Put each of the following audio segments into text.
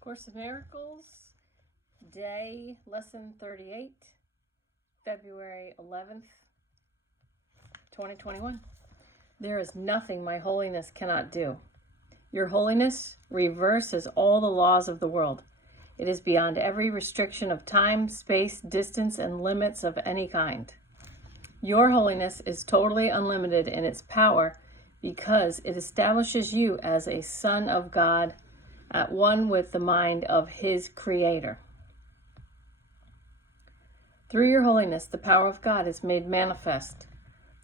Course of Miracles, day, lesson 38, February 11th, 2021. There is nothing my holiness cannot do. Your holiness reverses all the laws of the world. It is beyond every restriction of time, space, distance, and limits of any kind. Your holiness is totally unlimited in its power because it establishes you as a son of God, at one with the mind of his creator. Through your holiness, the power of God is made manifest.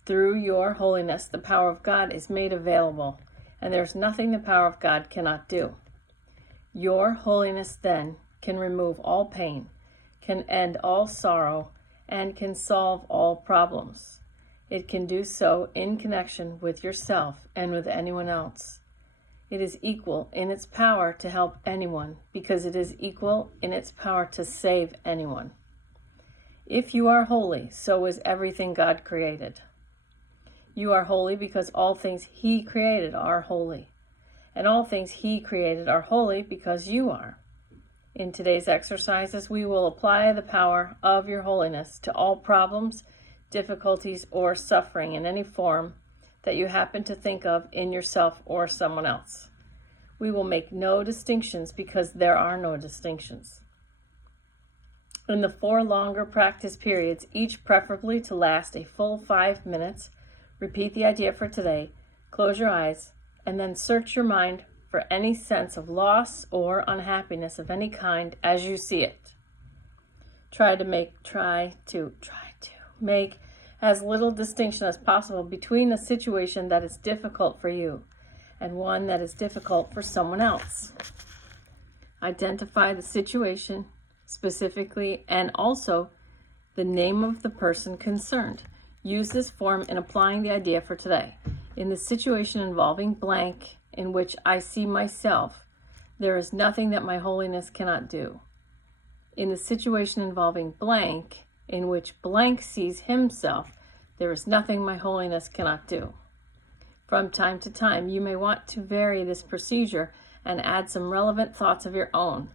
Through your holiness, the power of God is made available, and there's nothing the power of God cannot do. Your holiness, then, can remove all pain, can end all sorrow, and can solve all problems. It can do so in connection with yourself and with anyone else. It is equal in its power to help anyone because it is equal in its power to save anyone. If you are holy, so is everything God created. You are holy because all things He created are holy, and all things He created are holy because you are. In today's exercises, we will apply the power of your holiness to all problems, difficulties, or suffering in any form that you happen to think of in yourself or someone else. We will make no distinctions because there are no distinctions. In the 4 longer practice periods, each preferably to last a full 5 minutes, repeat the idea for today, close your eyes, and then search your mind for any sense of loss or unhappiness of any kind as you see it. Try to make as little distinction as possible between a situation that is difficult for you and one that is difficult for someone else. Identify the situation specifically and also the name of the person concerned. Use this form in applying the idea for today. In the situation involving blank, in which I see myself, there is nothing that my holiness cannot do. In the situation involving blank, in which blank sees himself, there is nothing my holiness cannot do. From time to time, you may want to vary this procedure and add some relevant thoughts of your own.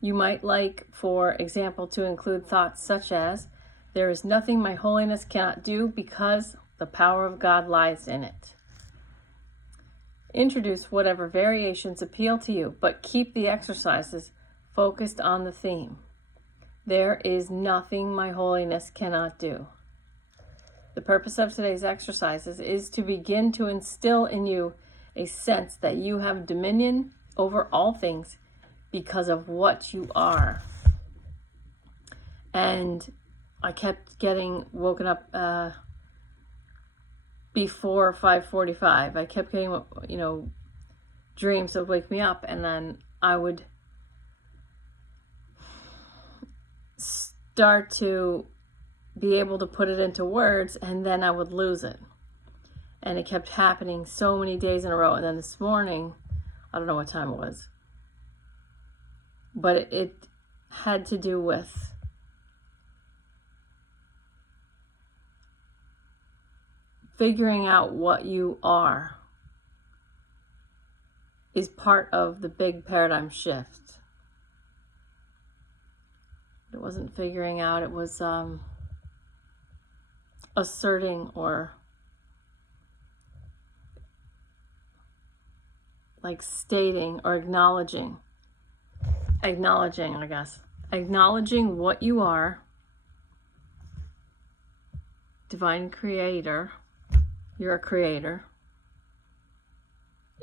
You might like, for example, to include thoughts such as, there is nothing my holiness cannot do because the power of God lies in it. Introduce whatever variations appeal to you, but keep the exercises focused on the theme. There is nothing my holiness cannot do. The purpose of today's exercises is to begin to instill in you a sense that you have dominion over all things because of what you are. And I kept getting woken up before 5:45. I kept getting, dreams that would wake me up, and then I would start to be able to put it into words, and then I would lose it. And it kept happening so many days in a row. And then this morning, I don't know what time it was, but it had to do with figuring out what you are is part of the big paradigm shift. It wasn't figuring out, it was asserting or like stating or acknowledging, I guess. Acknowledging what you are, divine creator, you're a creator,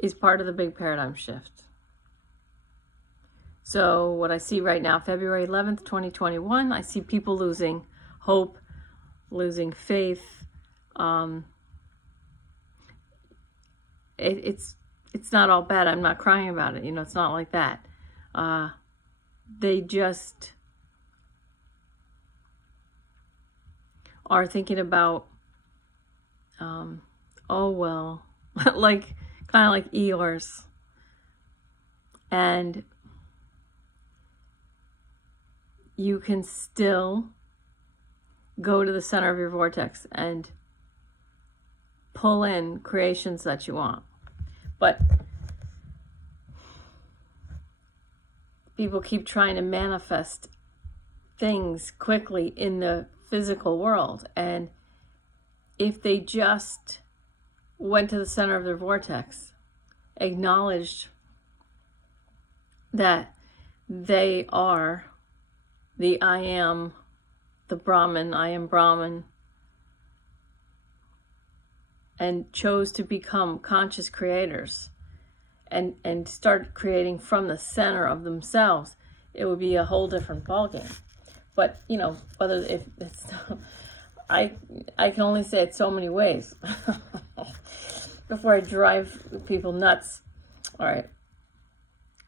is part of the big paradigm shift. So what I see right now, February 11th, 2021, I see people losing hope, losing faith. It's not all bad. I'm not crying about it. It's not like that. They just are thinking about, like kind of like Eeyores. And you can still go to the center of your vortex and pull in creations that you want. But people keep trying to manifest things quickly in the physical world. And if they just went to the center of their vortex, acknowledged that they are the I am, the Brahman, I am Brahman, and chose to become conscious creators and start creating from the center of themselves, it would be a whole different ballgame. But, you know, whether if it's, I can only say it so many ways before I drive people nuts. All right.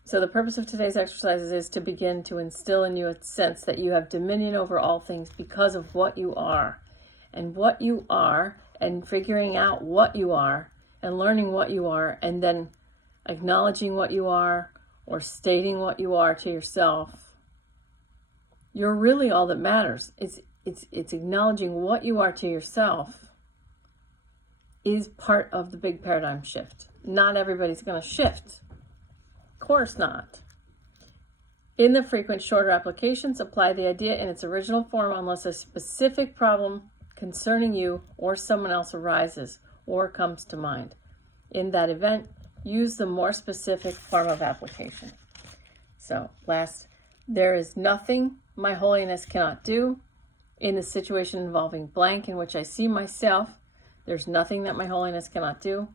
So the purpose of today's exercises is to begin to instill in you a sense that you have dominion over all things because of what you are. And what you are, and figuring out what you are, and learning what you are, and then acknowledging what you are, or stating what you are to yourself. You're really all that matters. It's acknowledging what you are to yourself is part of the big paradigm shift. Not everybody's going to shift. Of course not. In the frequent shorter applications, apply the idea in its original form unless a specific problem concerning you or someone else arises or comes to mind. In that event, use the more specific form of application. So, last, there is nothing my holiness cannot do. In the situation involving blank in which I see myself, there's nothing that my holiness cannot do.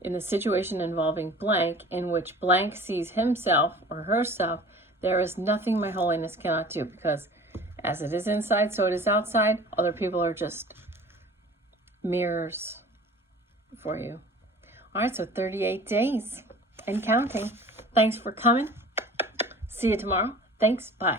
In the situation involving blank in which blank sees himself or herself, there is nothing my holiness cannot do, because as it is inside, so it is outside. Other people are just mirrors for you. All right, so 38 days and counting. Thanks for coming. See you tomorrow. Thanks. Bye.